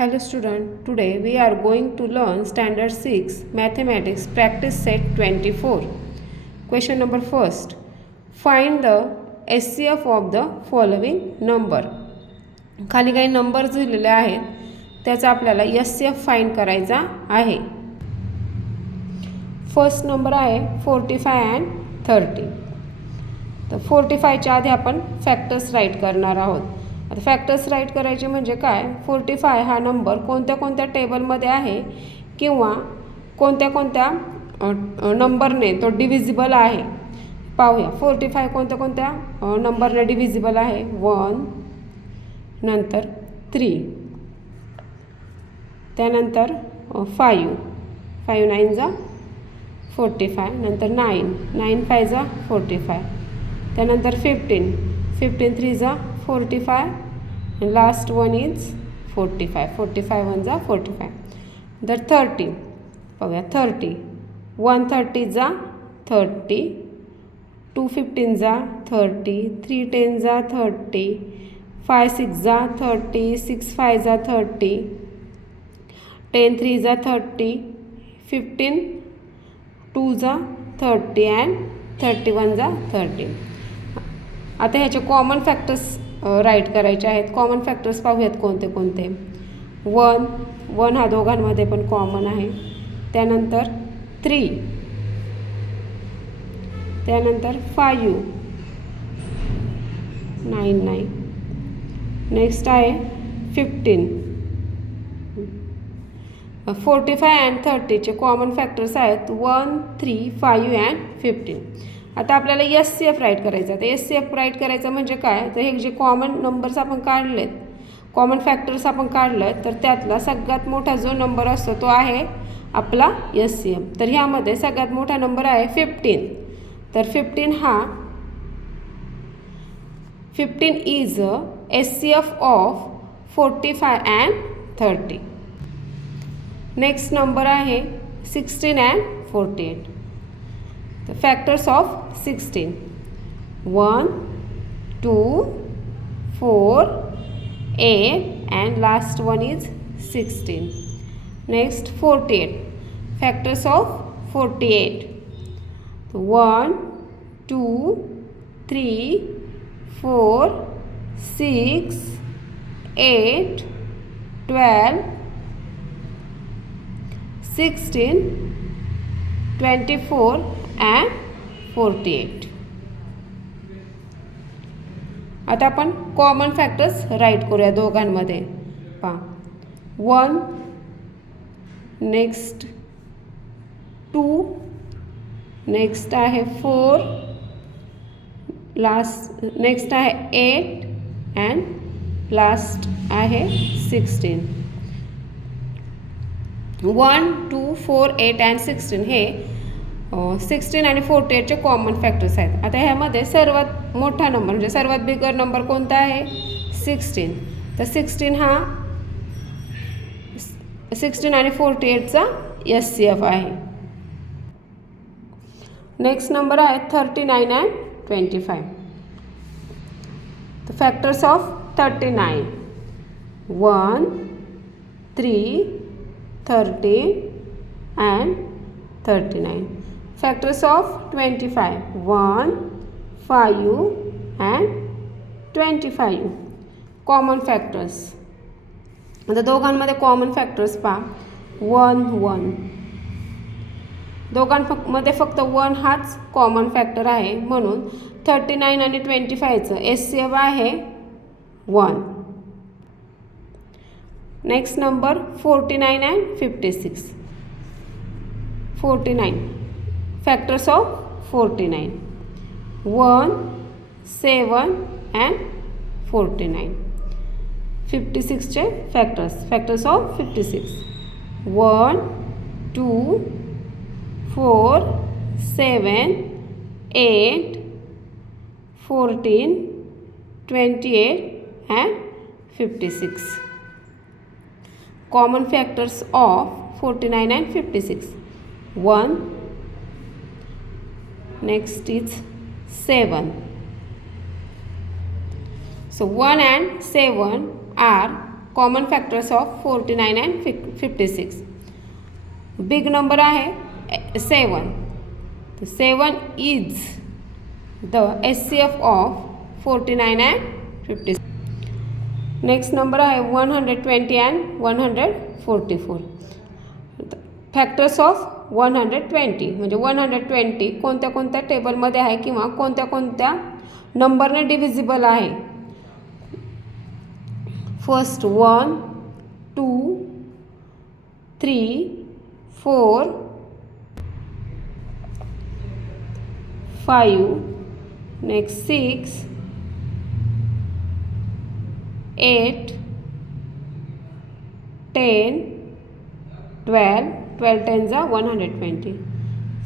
Hello student, today we are going to learn standard 6 mathematics practice set 24. Question number first. Find the SCF of the following number. खाली काही number दिलेले आहेत त्याचा आपल्याला SCF find करायचा आहे. First number आहे 45 and 30. तर 45 च्या आधी आपण फॅक्टर्स राईट करणार आहोत. आता फॅक्टर्स राईट करायचे म्हणजे काय, 45 हा नंबर कोणत्या कोणत्या टेबलमध्ये आहे किंवा कोणत्या कोणत्या नंबरने तो डिव्हिजिबल आहे पाहूया. 45 कोणत्या कोणत्या नंबरने डिव्हिजिबल आहे. 1, नंतर 3, त्यानंतर 5, 5 9 जा 45, नंतर 9, 9 5 जा 45, त्यानंतर 15, 15 3 जा 45, and last one is 45, 45 1 जा 45. तर 30 पाहूया. 30 1 30 जा 30, 2 15 जा 30, 3 10 जा 30, 5 6 जा 30, 6 5 जा 30, 10 3 जा 30, 15 2 जा 30 and 31 जा 30. आता ह्याचे कॉमन फॅक्टर्स राईट करायचे आहेत. कॉमन फॅक्टर्स पाहूयात कोणते कोणते. 1 हा दोघांमध्ये पण कॉमन आहे. त्यानंतर 3, त्यानंतर 5 9 9, नेक्स्ट आहे 15. 45 and 30 चे कॉमन फॅक्टर्स आहेत 1 3 5 and 15. आता आपल्याला SCF राईट करायचं आहे. तर SCF राईट करायचं म्हणजे काय, तर हे जे कॉमन नंबर्स आपण काढलेत, कॉमन फॅक्टर्स आपण काढलेत, तर त्यातला सगळ्यात मोठा जो नंबर असतो तो आहे आपला SCF. तर ह्यामध्ये सगळ्यात मोठा नंबर आहे 15. तर 15 is SCF of 45 and 30. Next number आहे 16 and 48. The factors of 16: 1 2 4 8 and last one is 16. Next 48. Factors of 48: 1 2 3 4 6 8 12 16 24 and 48. आता आपण कॉमन फॅक्टर्स राईट करूया दोघांमध्ये. पहा 1, नेक्स्ट 2, नेक्स्ट आहे 4, लास्ट नेक्स्ट आहे 8 and लास्ट आहे 16. 1 2 4 8 and 16 हे 16 आणि 48 चे कॉमन फॅक्टर्स आहेत. आता ह्यामध्ये सर्वात मोठा नंबर म्हणजे सर्वात बिगर नंबर कोणता आहे, 16. तर 16 हा 16 आणि 48चा SCF आहे. नेक्स्ट नंबर आहे 39 and 25. तर factors of 39: 1 3 30 and 39. Factors of 25: 1 5 and 25. Common factors. आता दोघांमध्ये कॉमन फॅक्टर्स पहा. 1 1, दोघांमध्ये फक्त 1 हाच कॉमन फॅक्टर आहे, म्हणून 39 आणि 25चं SCF आहे 1. Next number 49 and 56. 49. Factors of 49: 1 7 and 49. 56 चे factors of 56: 1 2 4 7 8 14 28 and 56. Common factors of 49 and 56: 1, next is 7. So 1 and 7 are common factors of 49 and 56. Big number आहे 7. तर 7 is the HCF of 49 and 56. Next number आहे 120 and 144. Factors of 120 म्हणजे 120 कोणत्या कोणत्या टेबलमध्ये आहे किंवा कोणत्या कोणत्या नंबरने डिव्हिजिबल आहे. First 1, 2, 3, 4, 5, next 6, 8, 10, 12, 12 tens are 120,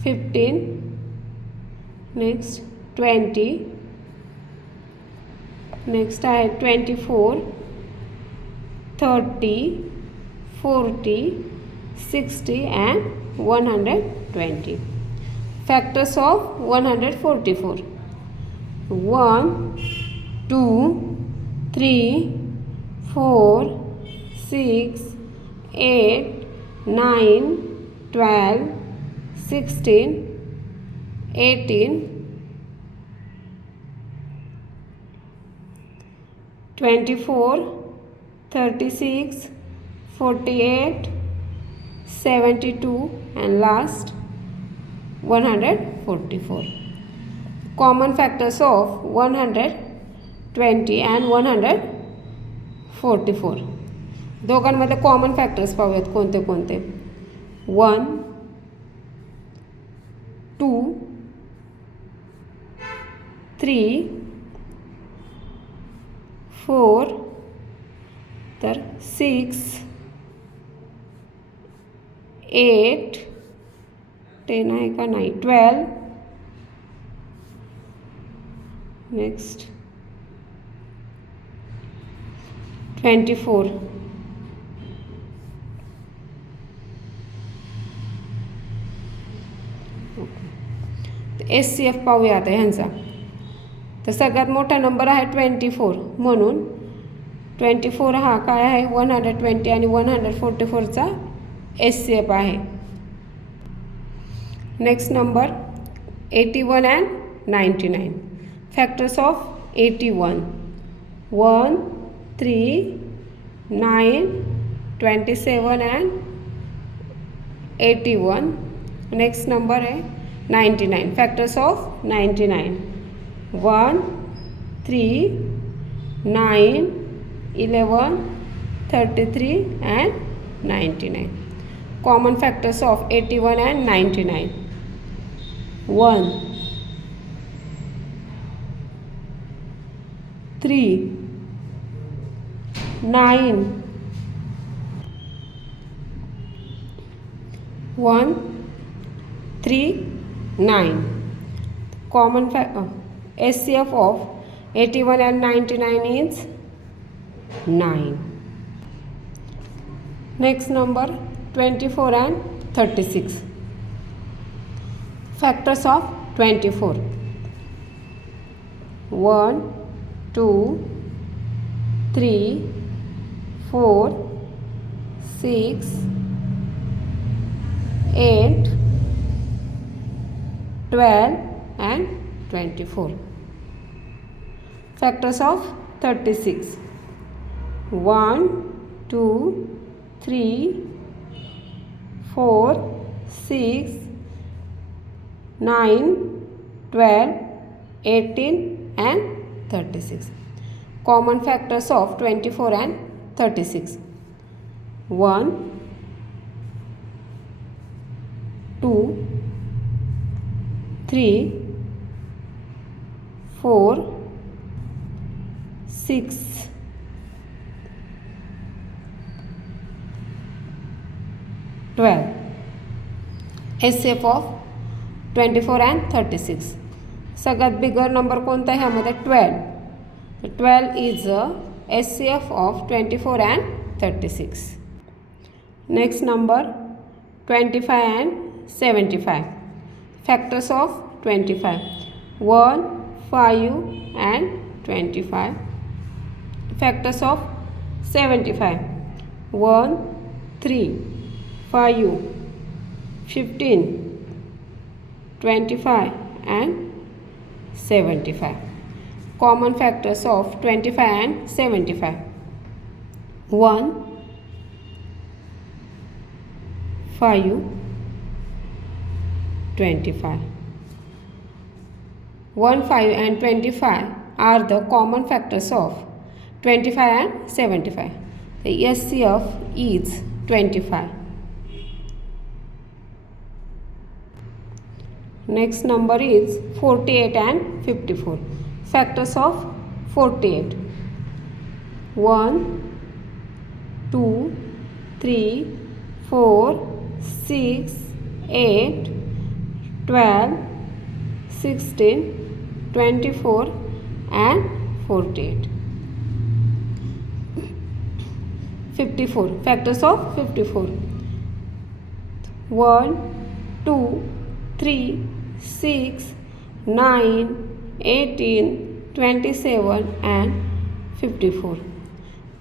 15, next 20, next I have 24, 30, 40, 60 and 120. Factors of 144. 1, 2, 3, 4, 6, 8, 9, 12, 16, 18, 24, 36, 48, 72 and last 144. Common factors of 120 and 144. दोघांमध्ये कॉमन फॅक्टर्स पाहूयात कोणते कोणते. 1, 2, 3, 4, तर 6, 8, 10 आहे का नाही, 12, नेक्स्ट 24, HCF पाहूया आता ह्यांचा. तर सगळ्यात मोठा नंबर आहे 24 म्हणून 24 हा काय आहे 120 आणि 144चा HCF आहे. Next number 81 and 99. Factors of 81. 1, 3, 9, 27 and 81. Next number आहे 99. Factors of 99. 1, 3, 9, 11, 33 and 99. Common factors of 81 and 99. 1, 3, 9, 1, 3, 9. Common HCF of 81 and 99 is 9. Next number 24 and 36. Factors of 24. 1, 2, 3, 4, 6, 8, 12 and 24. Factors of 36. 1, 2, 3, 4, 6, 9, 12, 18 and 36. Common factors of 24 and 36. 1, 2, 3, 4, 6, 12. HCF of 24 and 36. सगळ्यात bigger number कोणता आहे ह्यामध्ये 12. 12 is a HCF of 24 and 36. Next number 25 and 75. Factors of 25. 1, 5 and 25. Factors of 75. 1, 3, 5, 15, 25 and 75. Common factors of 25 and 75. 1, 5, 25. 1, 5 and 25 are the common factors of 25 and 75. The SCF is 25. Next number is 48 and 54. Factors of 48. 1, 2, 3, 4, 6, 8, 12, 16, 24 and 48. 54. Factors of 54. 1, 2, 3, 6, 9, 18, 27 and 54.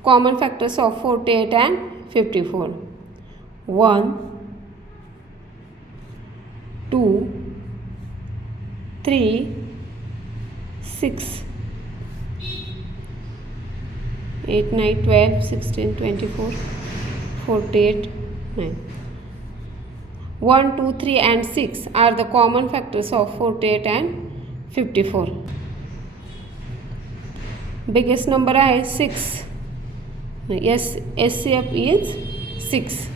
Common factors of 48 and 54. 1, 2, 3, 6, 8, 9, 12, 16, 24, 48, 9. 1, 2, 3 and 6 are the common factors of 48 and 54. Biggest number is 6. Yes, SCF is 6.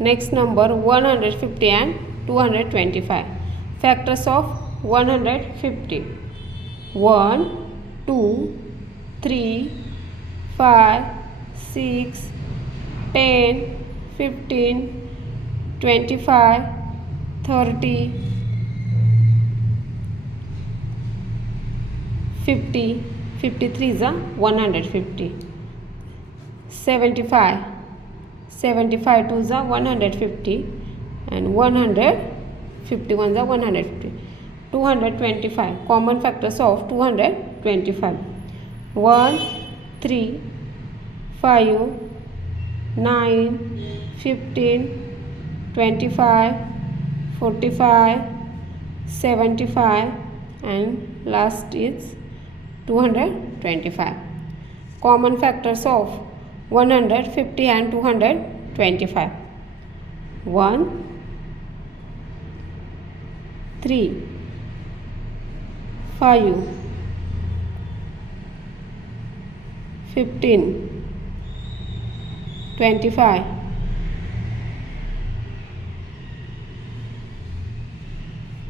Next number 150 and 225. Factors of 150. 1, 2, 3, 5, 6, 10, 15, 25, 30, 50, 53 is 150. 75, 75 2 is 150 and 151 is 150. 225. Common factors of 225. 1, 3, 5, 9, 15, 25, 45, 75 and last is 225. Common factors of 150 and 225. 1, 3, 5, 15, 25,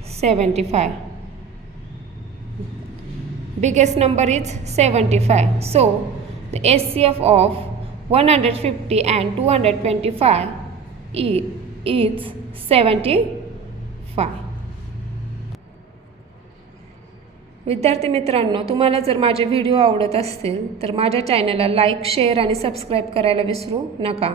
75. Biggest number is 75. So the SCF of 150 and 225 is 75. विद्यार्थी मित्रांनो, तुम्हाला जर माझे video आवडत असतील तर माझ्या चॅनलला लाईक, शेअर आणि सबस्क्राईब करायला विसरू नका.